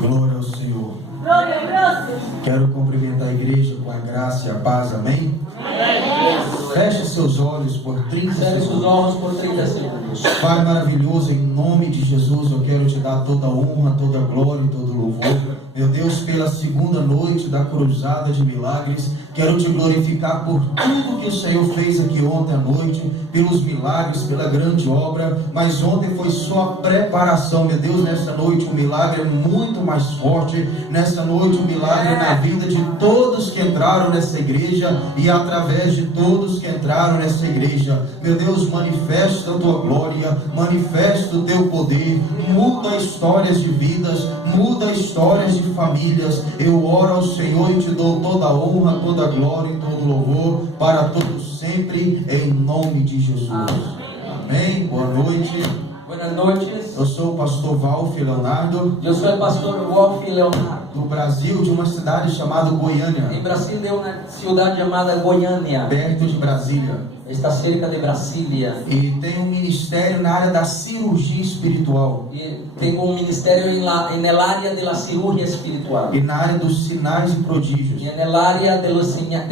Glória ao Senhor. Glória a Deus. Quero cumprimentar a igreja com a graça e a paz, amém? Feche seus olhos por 30 Feche segundos. os olhos por 30 segundos. Pai maravilhoso, em nome de Jesus, eu quero te dar toda a honra, toda a glória e todo o louvor. Meu Deus, pela segunda noite da cruzada de milagres, quero te glorificar por tudo que o Senhor fez aqui ontem à noite, pelos milagres, pela grande obra, mas ontem foi só a preparação, meu Deus. Nessa noite o milagre é muito mais forte, nessa noite o milagre é na vida de todos que entraram nessa igreja e através de todos que entraram nessa igreja. Meu Deus, manifesta a tua glória, manifesta o teu poder, muda histórias de vidas, muda histórias de famílias. Eu oro ao Senhor e te dou toda a honra, toda a glória e todo o louvor para todos sempre, em nome de Jesus. Amém. Boa noite. Buenas noches. Eu sou o pastor Walfi Leonardo, Yo soy el pastor Walfi Leonardo, do Brasil, de uma cidade chamada Goiânia, en Brasil, de una ciudad llamada Goiânia. perto de Brasília, Está cerca de Brasília. e tenho um ministério na área da cirurgia espiritual Y tengo un ministerio en el área de la cirugía espiritual e na área dos sinais e prodígios. y en el área de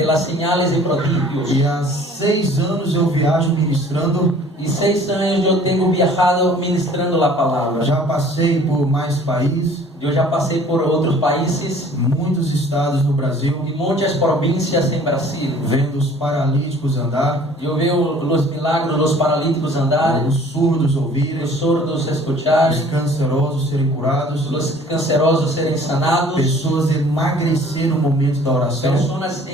las señales y prodigios. E há 6 anos eu viajo ministrando. Y 6 años yo tengo viajado ministrando la palabra. Já passei por mais países, Yo ya pasé por otros países muitos estados no Brasil, y muchas provincias en Brasil. vendo os paralíticos andar, Yo veo los milagros, los paralíticos andar, os surdos ouvirem, los sordos escuchar, os cancerosos serem curados, los cancerosos serem sanados, pessoas emagrecer no momento da oração. personas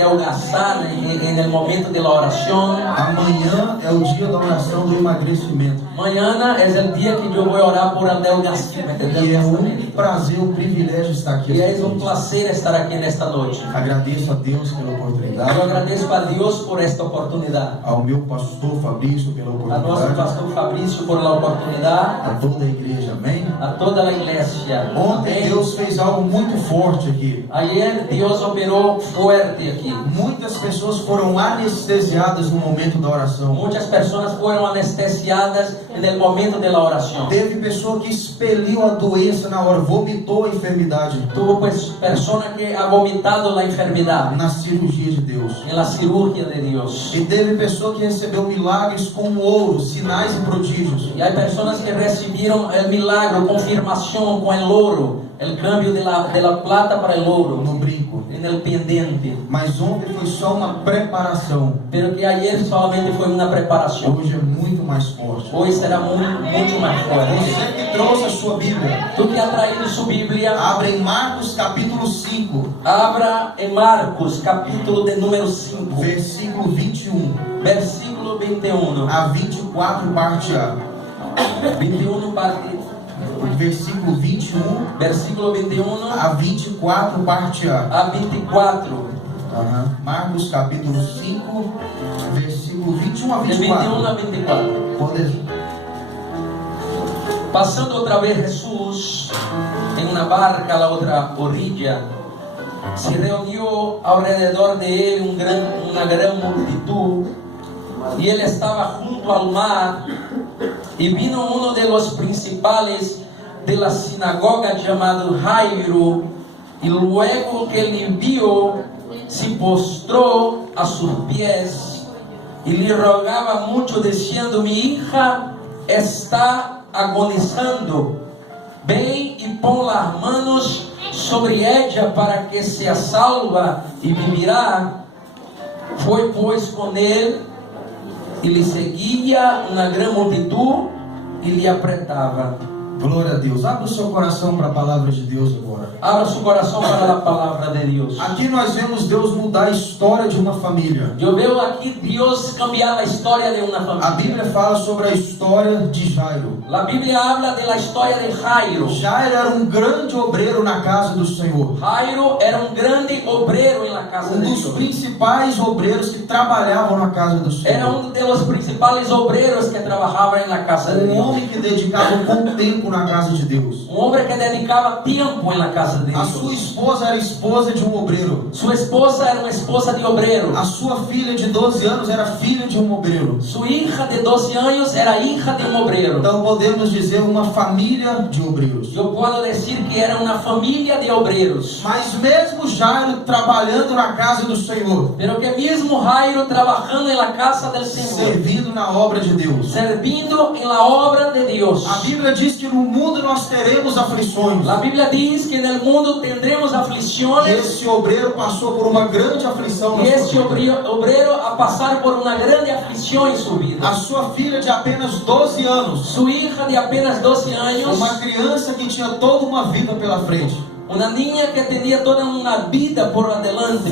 adelgazar en el momento de la oración. Amanhã é o dia da oração do emagrecimento. Mañana es el día que yo voy a orar por adelgazamiento. E é um prazer, um privilégio estar aqui. Y esta es un noite. placer estar aquí en esta noche. Agradeço a Deus pela Yo oportunidade, agradezco a Dios por esta oportunidad, ao meu pastor Fabrício pela a nuestro oportunidade, pastor Fabrício por la oportunidad, a toda a igreja, amém? a toda la iglesia. Ontem Amén. Deus fez algo muito forte aqui. Ayer Dios operó fuerte aquí. Muitas pessoas foram anestesiadas no momento da oração. Muchas personas fueron anestesiadas en el momento de la oración. Teve pessoa que expeliu a doença na hora, vomitou a enfermidade Tuvo pues persona que ha vomitado la enfermedad na cirurgia de Deus. en la cirugía de Dios. E teve pessoa que recebeu milagres como ouro, sinais e prodígios. Y hay personas que recibieron el milagro, confirmación con el oro, el cambio de la plata para el oro No brinco. en el pendiente. Mas ontem foi só uma preparação. Pero que ayer solamente fue una preparación. Hoje é muito mais forte. Hoy será mucho más fuerte. Você que trouxe a sua Bíblia, Tú que has traído su Biblia, abra em Marcos capítulo 5, abra en Marcos capítulo de número 5, versículo 21 versículo 21. a 24, parte A. 21 parte, Versículo 21 versículo 21 a 24, parte A. a 24. Marcos capítulo 5, versículo 21 a De 21 a 24. 24. Pode... Pasando otra vez Jesús en una barca a la otra orilla, se reunió alrededor de él una gran multitud, y él estaba junto al mar, y vino uno de los principales de la sinagoga llamado Jairo, y luego que le vio, se postró a sus pies y le rogaba mucho, diciendo: mi hija está agonizando, ven y pon las manos sobre ella para que sea salva y vivirá. Foi pues con él, y le seguía una gran multitud y le apretaba. Glória a Deus. Abra o seu coração para a palavra de Deus agora. Abra su corazón para la palabra de Dios. Aqui nós vemos Deus mudar a história de uma família. Yo veo aquí Dios cambiar la historia de una A familia. Bíblia fala sobre a história de Jairo. La Biblia habla de la historia de Jairo. Jairo era um grande obreiro na casa do Senhor. Jairo era un grande obrero en la casa Um de dos Dios. principais obreiros que trabalhavam na casa do Era Senhor. uno de los principales obreros que trabajaba en la casa de Um Dios. homem que dedicava um bom tempo tempo na casa de Deus. Un hombre que dedicaba tiempo en la casa de A Dios. sua esposa era esposa de um obreiro. Su esposa era una esposa de obrero. A sua filha de 12 anos era filha de um obreiro. Su hija de 12 años era hija de un obrero. Então podemos dizer uma família de obreiros. Yo puedo decir que era una familia de obreros. Mas mesmo Jairo trabalhando na casa do Senhor, Pero que mismo Jairo trabajando en la casa del Señor, servindo na obra de Deus. servindo en la obra de Dios. A Bíblia diz que no mundo nós teremos aflições. La Biblia dice que en el mundo tendremos E aflicciones. esse obreiro passou por uma grande aflição na Y sua este vida. obrero a pasar por una grande aflicción en su vida. A sua filha de apenas 12 anos, Su hija de apenas 12 años, uma criança que tinha toda uma vida pela frente, una niña que tenía toda una vida por adelante,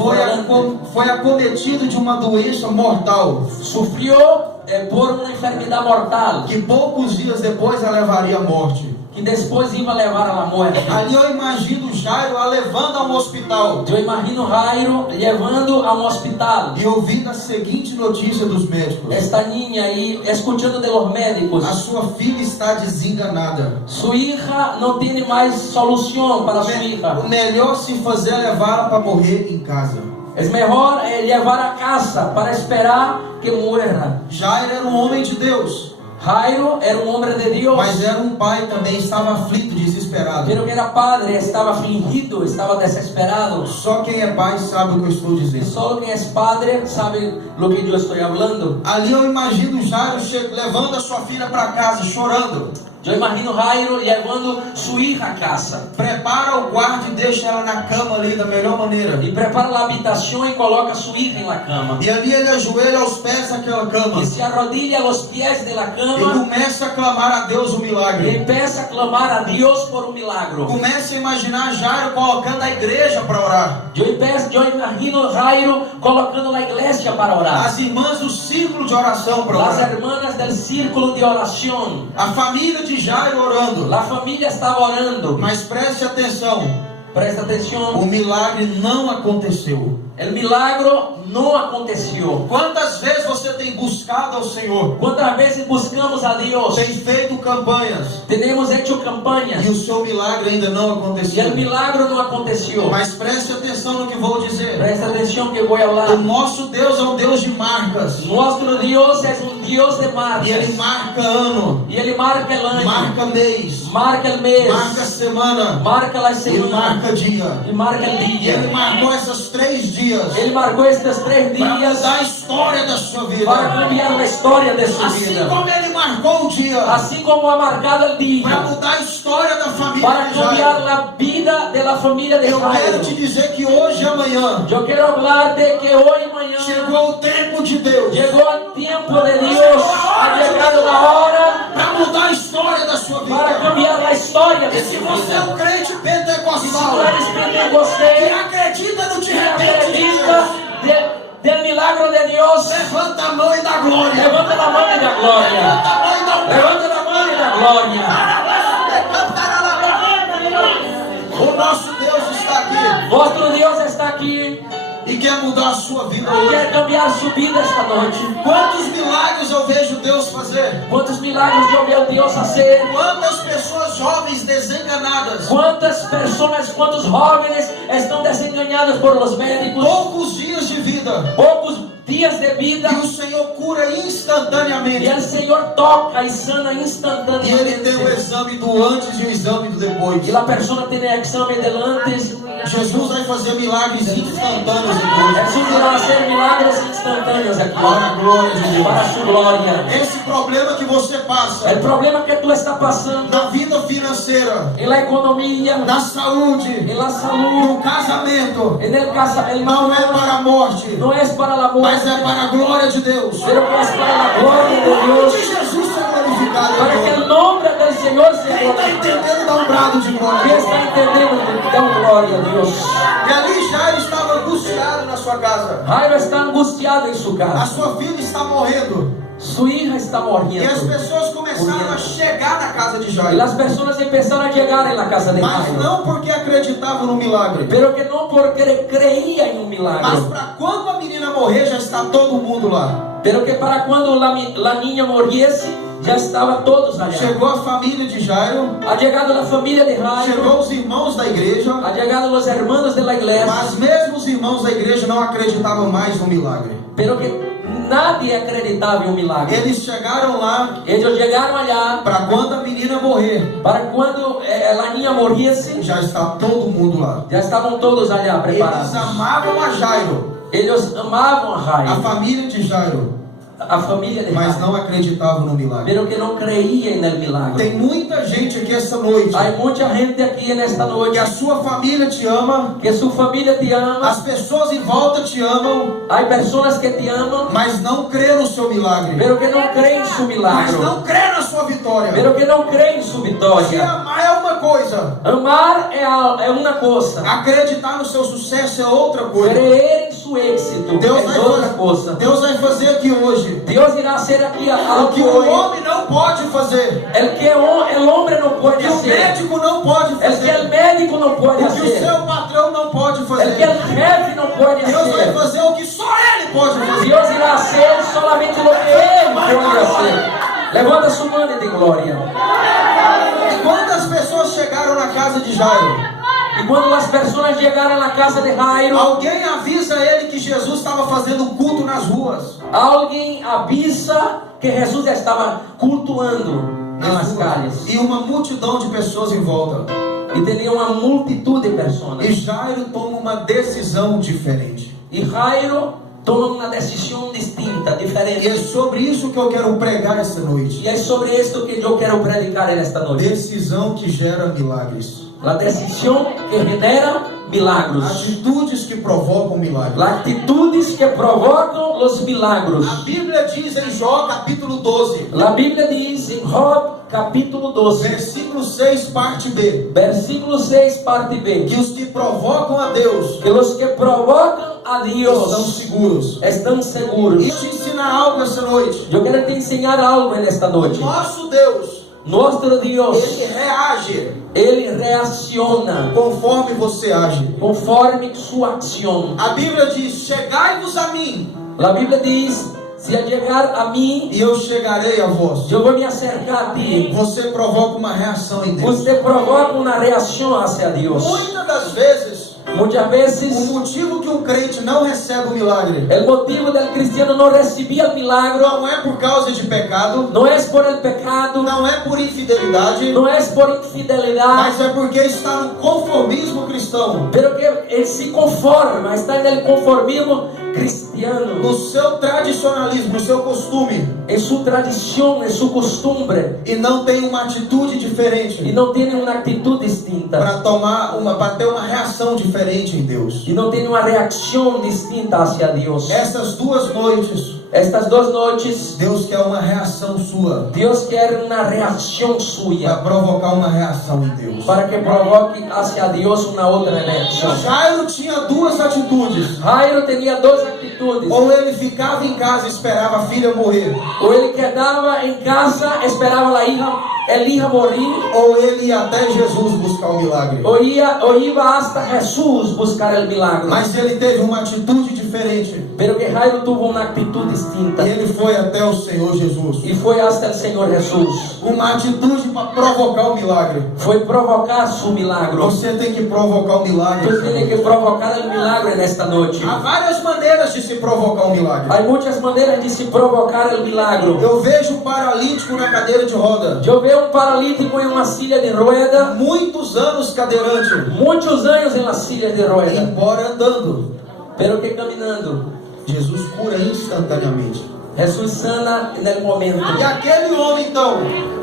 foi acometido de uma doença mortal, sufrió por una enfermedad mortal que poucos dias depois a levaria à morte. que después iba a llevar a la muerte. Ali eu imagino Jairo a levando a um hospital Yo imagino Jairo llevando a un hospital. e ouvindo a seguinte notícia dos médicos: Esta niña ahí, escuchando de los médicos, a sua filha está desenganada. su hija no tiene más solución para su hija. O melhor se fazer é levá-la para morrer em casa. Es mejor llevar a casa para esperar que muera. Jairo era um homem de Deus, Jairo era un hombre de Dios, mas era um pai também, estava aflito, desesperado. pero que era padre, estaba afligido, estaba desesperado. Só quem é pai sabe o que eu estou Y dizendo. solo quien es padre sabe lo que yo estoy hablando. Ali eu imagino Jairo levando a sua filha para casa, chorando. Yo imagino Jairo llevando su hija a casa. Prepara o quarto e deixa ela na cama ali da melhor maneira. Y prepara la habitación y coloca a su hija en la cama. E ali ele ajoelha aos pés daquela cama Y se arrodilla a los pies de la e cama começa a clamar a Deus o y milagre. empieza a clamar a Dios por un milagro. Começa a imaginar Jairo colocando a igreja para orar. Yo imagino Jairo colocando la iglesia para orar. As irmãs do círculo de oração para Las orar. hermanas del círculo de oración. A família de Jairo orando. La familia estaba orando. Mas preste atenção, Presta o atención. milagre não aconteceu. El milagro no aconteció. Quantas vezes você tem buscado ao Senhor? ¿Cuántas veces buscamos a Dios? Tem feito campanhas Tenemos hecho campañas e o seu milagre ainda não y aconteceu. el milagro no aconteció. Mas preste atenção no que vou dizer. Presta atención que voy a O hablar. nosso Deus é um Deus de marcas. Nuestro Dios es un Dios de marcas. E Ele marca ano, Y Él marca el año, marca mês, marca el mes, marca semana marca la e semana marca dia. y marca el E Ele día. marcou esses 3 dias Él marcó estos 3 para días mudar a história da sua vida. para cambiar la historia de su Assim vida. como Ele marcou o dia Así como ha marcado el para día mudar a história da família para de cambiar Jairo. la vida de la familia de Eu quero te Jairo. dizer que hoje e amanhã Yo quiero hablarte que hoy y mañana chegou o tempo de Deus llegó el tiempo de Dios, ha llegado la hora para mudar a história da sua para vida. cambiar la historia de E se su você é vida. um crente Y si pentecostal tú eres que pentecostés, acredita no de que repente de acredita Deus, del milagro de Dios, levanta a mão e dá glória. levanta la mano y da gloria. Levanta a mão e dá um Levanta la mano y da gloria. O nosso Deus está aqui Vuestro Dios está aquí e quer mudar a sua vida y hoje. quiere cambiar su vida esta noche. Quantos milagres eu vejo Deus fazer? ¿Cuántos milagros yo veo a Dios hacer? Quantas pessoas jovens desenganadas, ¿Cuántas personas, cuántos jóvenes están desengañados por los médicos? poucos dias de vida, Pocos días de vida e o Senhor cura y instantaneamente. el Señor toca y sana E Ele tem o instantáneamente. exame do antes e o exame do depois. Y la persona tiene examen del antes. Jesus vai fazer milagres instantâneos depois. Jesús va a hacer milagros instantáneos aquí Para a glória de Deus. para su gloria. Esse problema que você passa El problema que tú estás pasando na vida financeira, en la economía, na saúde, en la salud, no casamento, en el casamiento, não é para a morte, no es para la muerte, mas é para a glória de Deus. pero que es para la gloria de Para Dios, que Jesus seja glorificado. para que Quem el nombre del Señor se está glorifique. entendendo, dá um brado de ¿Quién glória. está entendiendo? Dan gloria a Dios. E ali Jairo estava angustiado na sua casa. Jairo está angustiado en su A casa. sua filha está morrendo. su hija está E as muriendo. pessoas começaram a chegar na casa de Y Jairo. las personas empezaron a llegar en la casa de Mas Jairo, não porque acreditavam no milagre. pero que no porque creía en un Mas milagro, para quando a menina morrer, já está todo mundo lá. pero que para cuando la niña muriese, ya estaban todos allá. Chegou a família de Jairo. Ha llegado la familia de Jairo, Chegou os irmãos da igreja. ha llegado los hermanos de la iglesia, Mas mesmo os irmãos da igreja não acreditavam mais no milagre. pero que nadie acreditaba en un milagro. Eles chegaram lá Ellos llegaron allá para quando a menina morrer, para cuando la niña muriese, já está todo mundo lá. ya estaban todos allá Eles preparados. amavam a Jairo, Ellos amaban a a Jairo, família de Jairo, a família de mas Jairo, não acreditavam no milagre. pero que no creía en el milagro. Tem muita gente aqui essa noite Hay mucha gente aquí en esta que noche a sua família te ama, que su familia te ama, as pessoas em volta te amam, hay personas que te aman, mas não crê no seu milagre, pero que no creen en su mas milagro, não crê na sua vitória. pero que no creen en su Se victoria. amar é uma coisa, Amar é una cosa, acreditar no seu sucesso é outra coisa. creer en su éxito es otra cosa. Deus vai fazer aqui hoje Dios irá hacer aquí o algo que o hoy, homem não pode fazer, el hombre no o puede que o hacer, médico não pode el que el fazer, médico no puede o que o hacer, seu patrão não pode el fazer. que el jefe no puede Deus vai hacer. fazer o que só Ele pode fazer. Dios irá a hacer solamente lo que Él puede hacer. Levanta su mano de gloria. E quando as pessoas chegaram na casa de Jairo, Y cuando las personas llegaron a la casa de Jairo, alguém avisa ele que Jesus estava fazendo culto nas ruas. alguien avisa que Jesús ya estaba cultuando en las calles. E uma multidão de pessoas em volta. Y tenía una multitud de personas. E Jairo toma uma decisão diferente. Y Jairo toma una decisión distinta, E é diferente. sobre isso que eu quero pregar esta noite. Y es sobre esto que yo quiero predicar en esta noche. Decisão que gera milagres. La decisión que genera milagros. Atitudes que provocam milagres. Las actitudes que provocan los milagros. A Bíblia diz em Jó capítulo 12, La Biblia dice en Job capítulo 12, versículo 6, parte B, versículo 6, parte B, que os que provocam a Deus que los que provocan a estão Dios seguros. están seguros. E eu te ensinar algo essa noite. Yo quiero te enseñar algo en esta noche. Nosso Deus, Nuestro Dios, Ele reage Él reacciona conforme você age. conforme su acción. A Bíblia diz: chegai-vos a mim, La Biblia dice, si al llegar a mí, e eu chegarei a vós. yo voy a acercar a ti. Você provoca uma reação em Deus. Usted provoca una reacción hacia Dios. Muitas das vezes, Muchas o veces, motivo que um crente não recebe o milagre el motivo del cristiano no recibir el milagro não é por causa de pecado, no es por el pecado, não é por infidelidade, no es por infidelidad, mas é porque está no conformismo cristão, pero que él se conforma, está en el conformismo cristiano, no seu tradicionalismo, no seu costume, en su tradición, en su costumbre, e não tem uma atitude y diferente no tiene una actitud distinta, para ter uma reação diferente em Deus. y no tiene una reacción distinta hacia Dios. Essas duas noites, Estas 2 noches, Deus quer uma reação sua, Dios quiere una reacción para suya, provocar uma reação em Deus. para que provoque hacia Dios una otra reacción. Jairo tinha duas atitudes. Jairo tenía 2 actitudes. Ou ele ficava em casa e esperava a filha morrer, O él quedaba en casa, esperaba el hija morir, ou ele ia até Jesus buscar o milagre. o iba hasta Jesús buscar el milagro. Mas ele teve uma atitude diferente. Pero que Jairo tuvo una actitud distinta E ele foi até o Senhor Jesus. y fue hasta el Señor Jesús. Uma atitude para provocar o milagre. Fue provocar su milagro. Você tem que provocar o milagre. Tú tienes que provocar el milagro en esta noche. Há várias maneiras de se provocar o milagre. Hay muchas maneras de se provocar el milagro. Eu vejo um paralítico na cadeira de roda. Yo veo un paralítico en una silla de rueda, Muitos anos cadeirante, muchos años en la silla de rueda, embora andando. pero que caminando. Jesus cura instantaneamente. Jesús sana en el momento. E aquele homem então,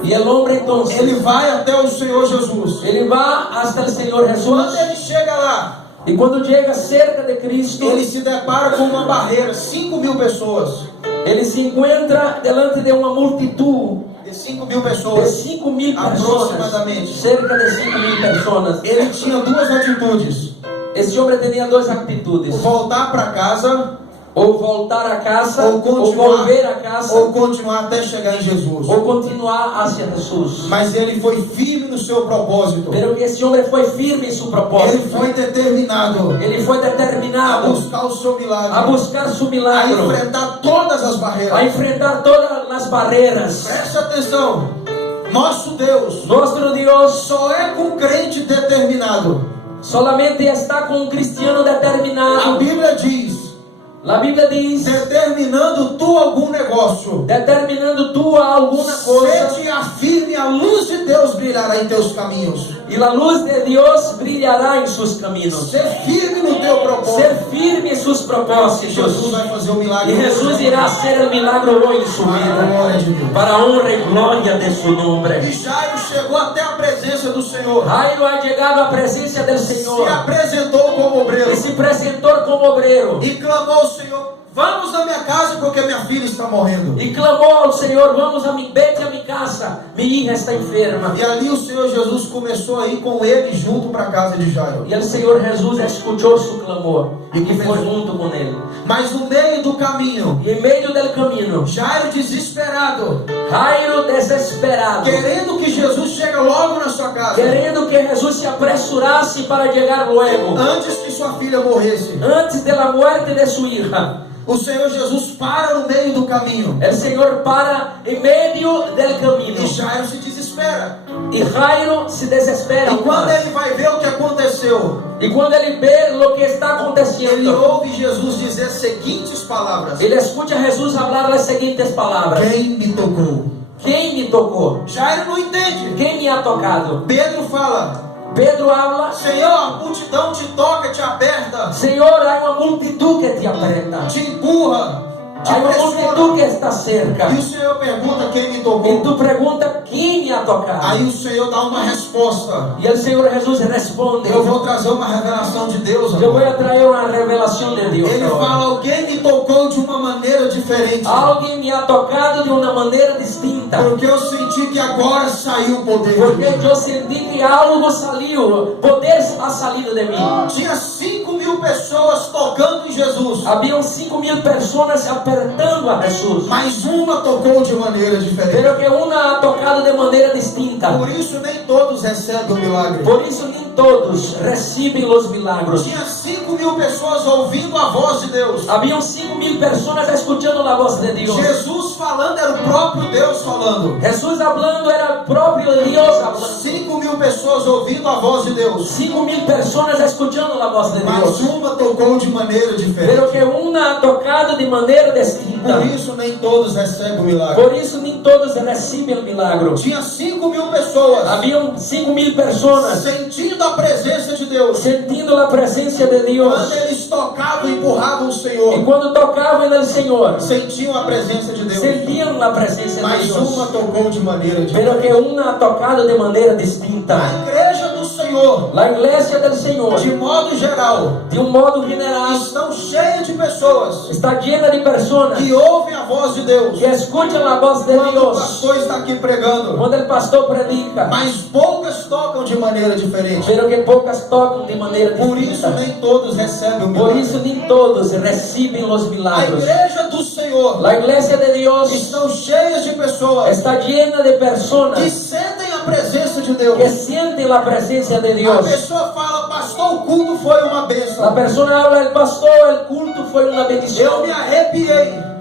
Y el hombre entonces, ele vai até o Senhor Jesus. él va hasta el Señor Jesús. Quando ele chega lá, Y cuando llega cerca de Cristo, ele se depara com uma barreira, 5.000 pessoas. él se encuentra delante de una multitud De 5.000 de pessoas. 5.000 personas, Aproximadamente. cerca de 5.000 personas. Ele tinha duas atitudes: Ese hombre tenía 2 actitudes: voltar para casa ou voltar a casa, ou ou continuar, volver a casa, ou continuar até chegar em Jesus. ou continuar hacia Jesús. Mas ele foi firme no seu propósito. Pero que esse homem foi firme em seu Ele propósito. foi determinado Ele foi a determinado buscar o seu milagre, a buscar seu a milagro, enfrentar todas as a barreiras. enfrentar todas as barreiras. Preste atenção. Nosso Deus Nosso Deus só é com crente determinado. solamente está com um cristiano A determinado. Bíblia diz: A Bíblia diz: determinando tu algum negócio, determinando tu alguma coisa, sede afirme, a luz de Deus brilhará em teus caminhos. e a luz de Deus brilhará em seus caminhos. Ser firme no teu propósito. Ser firme em seus Jesus propósitos. vai fazer o milagre. E Jesus irá ser o milagre hoje em sua Para a glória de vida, Deus. para a honra e glória de seu E nome. Jairo chegou até a presença do Senhor. Jairo ha chegado à presença do Se Senhor apresentou como obreiro e se apresentou como obreiro. e clamou ao Senhor: vamos na minha casa porque minha filha está morrendo. E clamou ao Senhor: vamos a minha casa, minha filha está enferma. E ali o Senhor Jesus começou a ir com ele junto para a casa de Jairo. E o Senhor Jesus escutou seu clamor e foi junto com ele. Mas no meio do caminho, E em meio do caminho, Jairo desesperado, Jairo desesperado, querendo que Jesus chegue logo na sua casa, querendo que Jesus se apresurasse para chegar logo, antes que sua filha morresse. antes da morte de sua hija. O Senhor Jesus para no meio do caminho O Senhor para em meio do caminho e Jairo se desespera. e Jairo se desespera. E quando ele vai ver o que aconteceu, E quando ele vê o que está ele acontecendo, ouve Jesus dizer as seguintes palavras: ele escuta Jesus falar as seguintes palavras: quem me tocou? quem me tocou? Jairo não entende. Quem me ha tocado? Pedro fala: Pedro habla: Senhor, a multidão te toca, te aperta, Senhor, há uma multidão que te aperta, te empurra, te há uma multidão pressiona. que está cerca. E o Senhor pergunta: quem me E tocou? tu pergunta: quem me ha tocado? Aí o Senhor dá uma resposta. E o Senhor Jesus responde: Eu vou trazer uma revelação de Deus eu vou agora. trazer uma revelação de Deus. Ele agora. fala: alguém me tocou de uma maneira diferente, Alguém me ha tocado de uma maneira distinta, porque eu senti que agora saiu o poder de porque mim. eu senti que algo saiu, poder ha salido de mim. Tinha 5.000 pessoas tocando em Jesus, Haviam 5.000 pessoas apertando a Jesus, mas uma tocou de maneira diferente. pero que uma ha tocado de maneira distinta. Por isso nem todos recebem o milagre. Por isso nem todos recebem os milagros. Tinha 5.000 pessoas ouvindo a voz de Deus. Haviam 5.000 pessoas escutando a voz de Deus. Jesus falando era o próprio Deus falando. Jesus falando era o próprio Deus falando. 5.000 pessoas ouvindo a voz de Deus, 5.000 pessoas escutando a voz de mas Deus, uma tocou de maneira diferente. pero que uma ha tocado de maneira distinta. Por isso nem todos recebem o milagre. Por isso nem todos recebem o milagro. Tinha 5.000 pessoas Haviam 5.000 pessoas sentindo a presença de Deus. sentindo a presença de Deus. Quando eles tocavam e empurravam o E Senhor, quando tocavam no Senhor, sentiam a presença de Deus. sentiam a presença de Mas Deus. uma tocou de maneira Pero diferente. que uma ha tocado de maneira distinta. A igreja do Senhor, A igreja do Senhor, de modo geral, de um modo general, estão cheias de pessoas está llena de pessoas que ouvem a voz de Deus que escutam a voz de quando o Deus pastor está aqui pregando, quando o pastor predica, mas poucas tocam de maneira diferente. pero que poucas tocam de maneira Por isso distinta. nem todos recebem o Por milagre. isso nem todos recebem os A milagros. igreja do Senhor A igreja de Deus estão cheias de pessoas está llena de que pessoas sentem a presença de Deus. que sentem a presença de A Deus. pessoa fala: pastor, o culto foi uma A bênção. pessoa habla: el pastor, el culto foi uma Eu bendição. me arrepiei.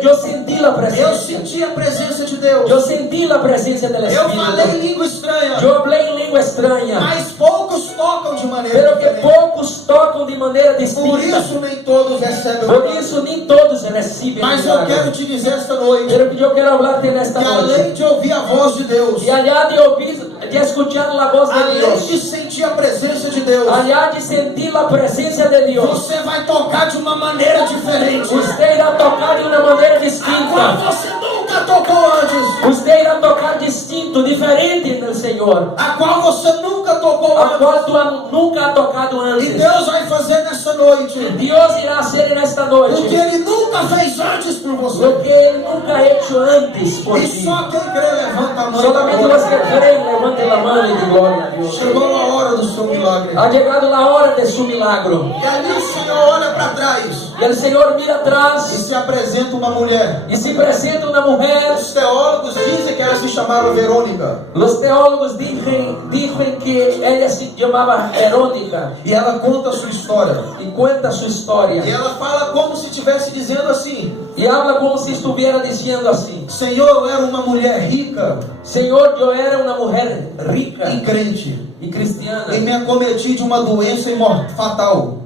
Eu senti a Eu presença. senti a presença de Deus. Eu senti a presença do Eu falei em Espírito. língua estranha. Eu falei em língua estranha. Mas poucos tocam de maneira Pero que diferente. poucos tocam de maneira Por distinta. isso nem todos recebem o Por milagre. isso nem todos recebem o Mas eu quero milagre. te dizer esta noite Pero que eu quero falar-te nesta que noite. além de ouvir a voz de Deus, E allá de ouvir, de escutar a voz de além Deus, de sentir a presença de Deus, allá de sentir a presença de Deus, você vai tocar de uma maneira diferente, você irá tocar de uma maneira a qual distinta. você nunca tocou antes, Você irá tocar distinto, diferente no Senhor, a qual você nunca tocou a antes. qual tu nunca ha tocado E antes. Deus vai fazer nessa noite Deus irá ser nesta o que noite Ele nunca fez antes por você. o que Ele nunca ha hecho antes por E ti. só quem crê levanta a mão. Solamente você crê, levante a mão e de glória a Deus. Chegou a hora do seu milagre. milagre. Ha llegado la hora de su milagro. E ali o Senhor olha para trás Y el Señor mira e atrás se apresenta uma mulher. y se presenta una mujer. Os teólogos dizem que ela se chamava Verônica. Los teólogos dicen que ella se llamaba Verónica E ela conta a sua história. y cuenta su E historia. ela fala como se estivesse dizendo assim: Y habla como si estuviera diciendo así: Senhor, eu era uma mulher rica Señor, yo era una mujer rica e crente. y cristiana E me acometi de uma doença fatal.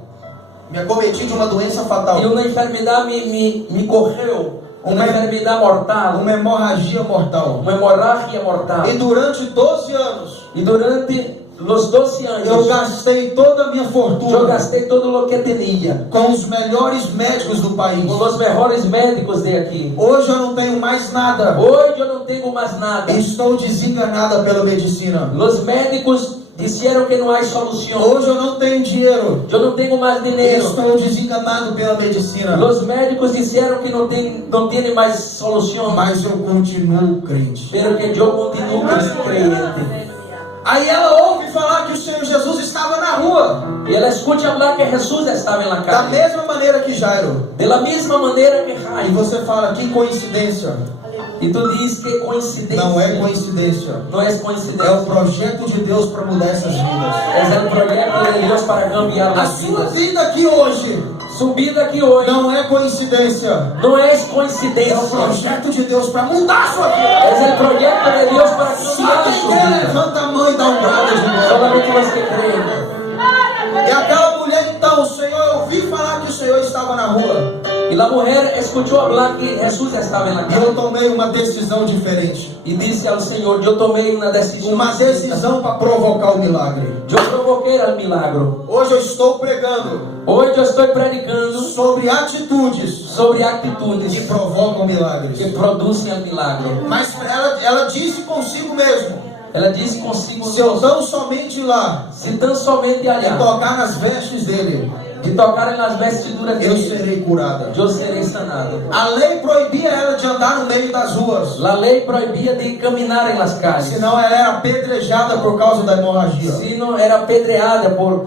Me acometi de uma doença fatal. y una enfermedad me cogió, una Uma- enfermedad mortal, Uma hemorragia mortal. una hemorragia mortal. E durante 12 anos, Y durante los 12 eu años gastei toda a minha yo fortuna gasté todo lo que tenía com os melhores médicos do país. con los mejores médicos de aquí. Hoje eu não tenho mais nada. Hoy yo no tengo más nada. Estou desenganada pela medicina. Los médicos dijeron que no hay solución. Hoje eu não tenho dinheiro. Yo no tengo más dinero. Estou desenganado pela medicina. Los médicos dijeron que no tiene más solución. Mas eu continuo crente. Pero que yo continúo creyente. Aí ela ouve falar que o Senhor Jesus estava na rua. Y ella escucha hablar que Jesús estaba en la Da calle. mesma maneira que Jairo. De la misma manera que E Jairo. você fala, que coincidência. Y tú dices que coincidencia. Não é coincidência. No es É o coincidencia. projeto de Deus para mudar essas vidas. Es el proyecto de Dios para cambiar A las sua vidas. vida aqui hoje Su vida aquí hoy não é coincidência. no es É o coincidencia. projeto de Deus para mudar a sua vida. Es el proyecto de Dios para Só cambiar quem su quer vida. levanta a mão e dá um brado de glória. Solamente los que creen. E aquela mulher então, Senhor, eu ouvi falar que o Senhor estava na rua. Y la mujer escuchó hablar que Jesús estaba en la E eu calle. tomei uma decisão diferente. Y dice al Señor, yo tomé una decisión. Uma decisão para provocar o milagre. Yo provoqué el milagro. Hoje eu estou pregando Hoy yo estoy predicando sobre atitudes sobre que actitudes provocam milagres. que producen el milagro. Mas ela disse consigo mesmo: Ela dice consigo se eu mesmo, tão somente ir lá se tan somente e allá tocar nas vestes dele, de tocar en las vestiduras de eu él, serei curada. yo seré sanado. A lei proibia ela de andar no meio das ruas, La ley prohibía de caminar en las calles, senão ela era apedrejada por causa da hemorragia. sino era apedreada por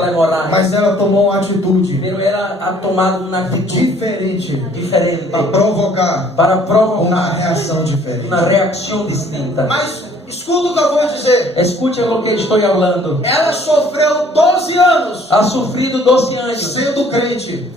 la hemorragia. Mas ela tomou uma atitude Pero ela ha tomado una actitud diferente diferente para provocar para uma provocar reação diferente. una reacción distinta. Mas escuta o que eu vou dizer. Escucha lo que estoy hablando. Ela sofreu 12 anos Ha sufrido 12 años sendo crente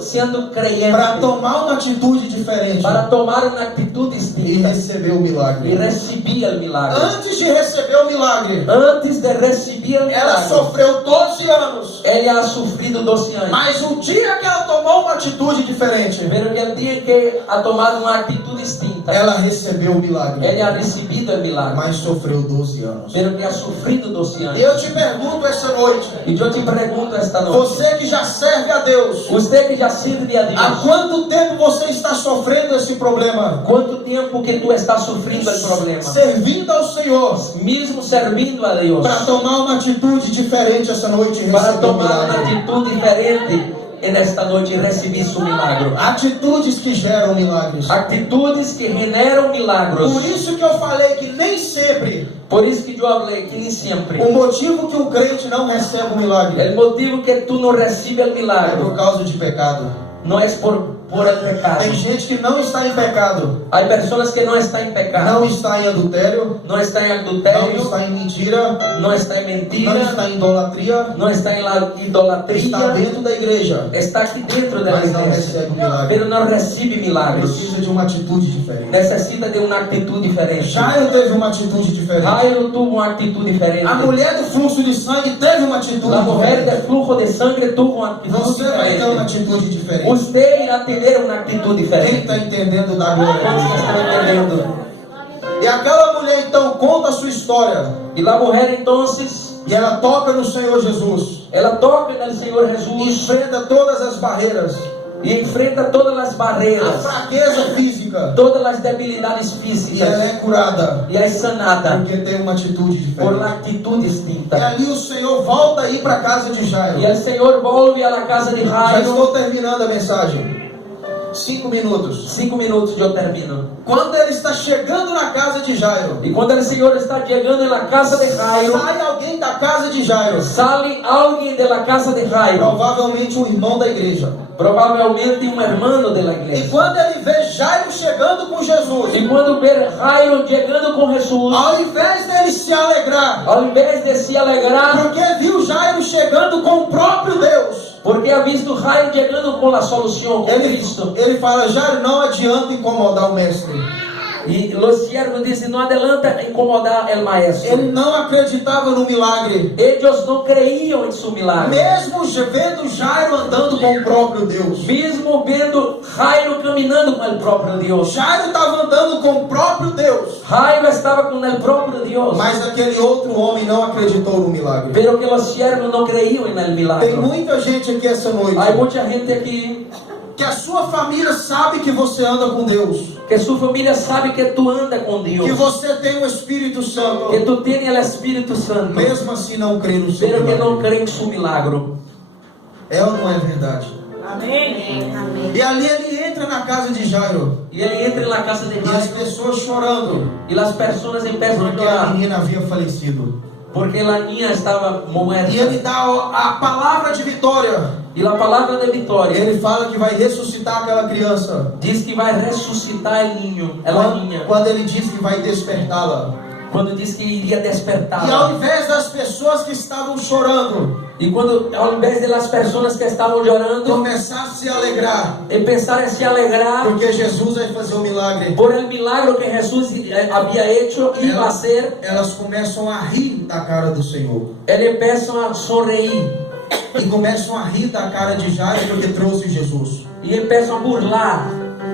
siendo creyente para tomar uma atitude diferente para tomar una actitud e distinta receber o y milagre. recibir el milagro. Antes de receber o milagre, Antes de recibir el ela milagro, sofreu 12 anos. ella ha sufrido 12 años. Mas o dia que ela tomou uma atitude diferente, Pero que el día que ha tomado una actitud distinta, ela recebeu o milagre. ella ha recibido el milagro. Mas sofreu 12 anos. Pero que ha sufrido 12 E años. eu te pergunto essa noite, Y yo te pregunto esta noche, você que já serve a Deus, usted que ya sirve a há Dios, quanto tempo você está sofrendo esse problema? ¿cuánto tiempo que tú estás sufriendo el problema? Servindo ao Senhor, Mismo servindo a Dios, para tomar uma atitude diferente essa noite e para receber o tomar una milagre. actitud diferente en esta noche y recibir su milagro. Atitudes que geram milagres. Actitudes que generan milagros. Por isso que eu falei que nem sempre Por eso que yo hablé que ni siempre. o motivo que o crente não recebe o milagre El motivo que tú no recibes el é por milagro causa de pecado. no es por el pecado. Tem gente que não está em pecado, Hay personas que no están en pecado, não está em adultério, no están en não adulterio, está em mentira, no está en não mentira, está em idolatria, no está en la está idolatría, dentro da igreja, está aquí dentro de la mas não iglesia, recebe o milagre. pero no recibe milagros. Precisa de uma atitude diferente. Necesita de una actitud diferente. Jairo teve uma atitude diferente. Jairo tuvo una actitud diferente. A mulher do fluxo de sangue teve uma atitude La mujer diferente. del flujo de sangre tuvo una actitud Você vai ter uma diferente. atitude diferente. Usted irá a tener una actitud Quem diferente. está entendendo da glória a ¿Cuántos Deus? están entendiendo? E aquela mulher então conta a sua história. Y la mujer entonces, E ela toca no Senhor Jesus. ella toca en el Señor Jesús Enfrenta todas as barreiras. y enfrenta todas las A barreras, fraqueza física. todas las debilidades E ela físicas é curada. y es sanada Porque tem uma atitude por la diferente. actitud E distinta. ali o Senhor volta a ir para a casa de Jairo. Y el Señor vuelve a la casa de Já Jairo. estou terminando a mensagem. 5 minutos. 5 minutos eu termino. Quando ele está chegando na casa de Jairo, E quando o Senhor está chegando na casa de Jairo, sai alguém da casa de Jairo, sale alguém da casa de Jairo, provavelmente um irmão da igreja. provavelmente um hermano da E igreja. quando ele vê Jairo chegando com Jesus, E quando ver Jairo chegando com Jesus, ao invés dele se alegrar, ao invés de se alegrar, porque viu Jairo chegando com o próprio Deus, porque ha visto Jairo chegando com a solução, com Cristo. ele fala: Jairo, não adianta incomodar o mestre. E os siervos dizem: não adianta incomodar o maestro. Ele não acreditava no milagre, Eles não creiam em seu milagre. mesmo vendo Jairo andando com o próprio Deus. Mesmo vendo Jairo caminhando com o próprio Deus. Jairo estava andando com o próprio Deus, Jairo estava com o próprio Deus. mas aquele outro homem não acreditou no milagre. Pero que os siervos não creiam em milagre. Tem muita gente aqui essa noite Há muita gente aqui que a sua família sabe que você anda com Deus, que sua família sabe que tu anda com Deus, que você tem o Espírito Santo, que tu tens o Espírito Santo, mesmo assim não crê no seu pero que não milagre. crê em seu milagre. É ou não é verdade? Amém. E ali ele entra na casa de Jairo, E ele entra na casa de e as Jairo pessoas chorando, e as pessoas começam a porque a chorar menina havia falecido. porque a niña estava morta. E ele dá a palavra de vitória. E a palavra de vitória Ele fala que vai ressuscitar aquela criança. diz que vai ressuscitar o ninho, ela niña. Quando ele diz que vai despertá-la. Quando diz que iria E ao despertá-la. invés das pessoas que estavam chorando E quando, ao invés de as pessoas que estavam chorando, começar a se alegrar, e pensar em se alegrar porque Jesus vai fazer um milagre, por el milagro que Jesús había hecho, iba a hacer, elas começam a rir da cara do Senhor. eles começam a sorrir E começam a rir da cara de Jairo porque trouxe Jesus. e começam a burlar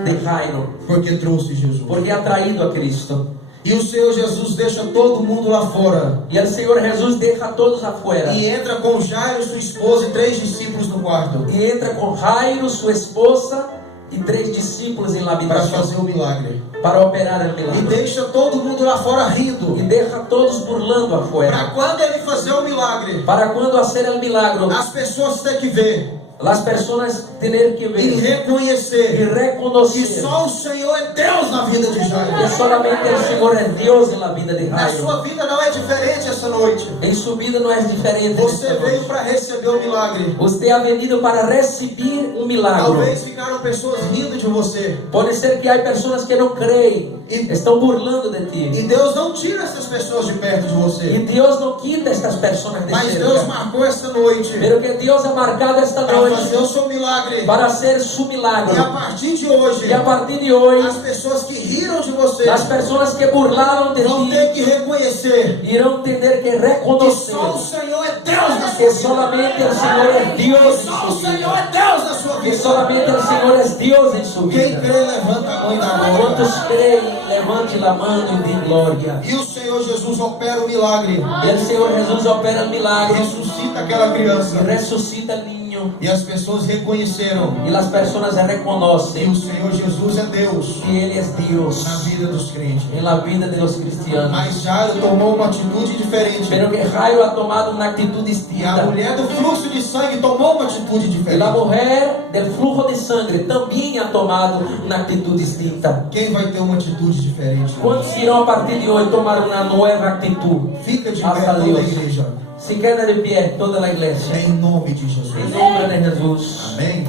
de Jairo, Porque trouxe Jesus. porque ha traído a Cristo. E o Senhor Jesus deixa todo mundo lá fora. E o Senhor Jesus deixa a todos afuera. E entra com Jairo, sua esposa e 3 discípulos no quarto. E entra com Jairo, sua esposa e 3 discípulos em la Para habitação fazer o milagre. para operar o E milagre. deixa todo mundo lá fora rindo. E deixa todos burlando Para afuera. quando ele fazer o milagre, Para quando hacer el milagro, as pessoas têm que ver las personas tener que e ver y reconhecer que reconocer só o Senhor é Deus na vida de que Jairo. solamente el Señor es Dios en la vida de Na Jairo. sua vida não é diferente essa noite. En su vida no es diferente. Você esta veio noche. para receber o milagre. Usted ha venido para recibir un milagro. Talvez ficaram pessoas rindo de você. Puede ser que hay personas que no creen, están burlando de E ti. Deus não tira essas pessoas de perto de Y você. Dios no quita a estas personas de Mas Deus cerca. marcou esta noite Pero que Dios ha marcado esta para noche fazer o seu milagre. para hacer su milagro. E a partir de hoje, Y a partir de hoy, as pessoas que riram de você las personas que burlaron de vão ti ter que reconhecer irán tener que que reconocer só o Senhor é Deus na sua que vida. solamente el Señor es Dios Que en só o su Senhor vida. é Deus na sua Que vida. solamente el Señor es Dios en su Quem vida. crê, levanta a mão e dá ¿Cuántos glória. creen? Levante la mano y di gloria. E o Senhor Jesus opera o milagre. Y el Señor Jesús opera el milagro Ressuscita aquela y criança. resucita el niño. E as pessoas reconheceram Y las personas que reconocen o Senhor Jesus é Deus que Él es Dios na vida dos crentes. en la vida de los cristianos. Mas Jairo tomou uma atitude diferente. Pero que Jairo ha tomado una actitud E a distinta. mulher do fluxo de sangue tomou uma atitude Y la diferente. mujer del flujo de sangre también ha tomado una actitud distinta. Quem vai ter uma atitude diferente? ¿Cuántos irán a partir de hoy tomar una nueva actitud? Fica de pé Hasta toda a Deus. igreja. Se queda de pie toda la iglesia. Em nome de Jesus. En nombre de Jesús. Amém.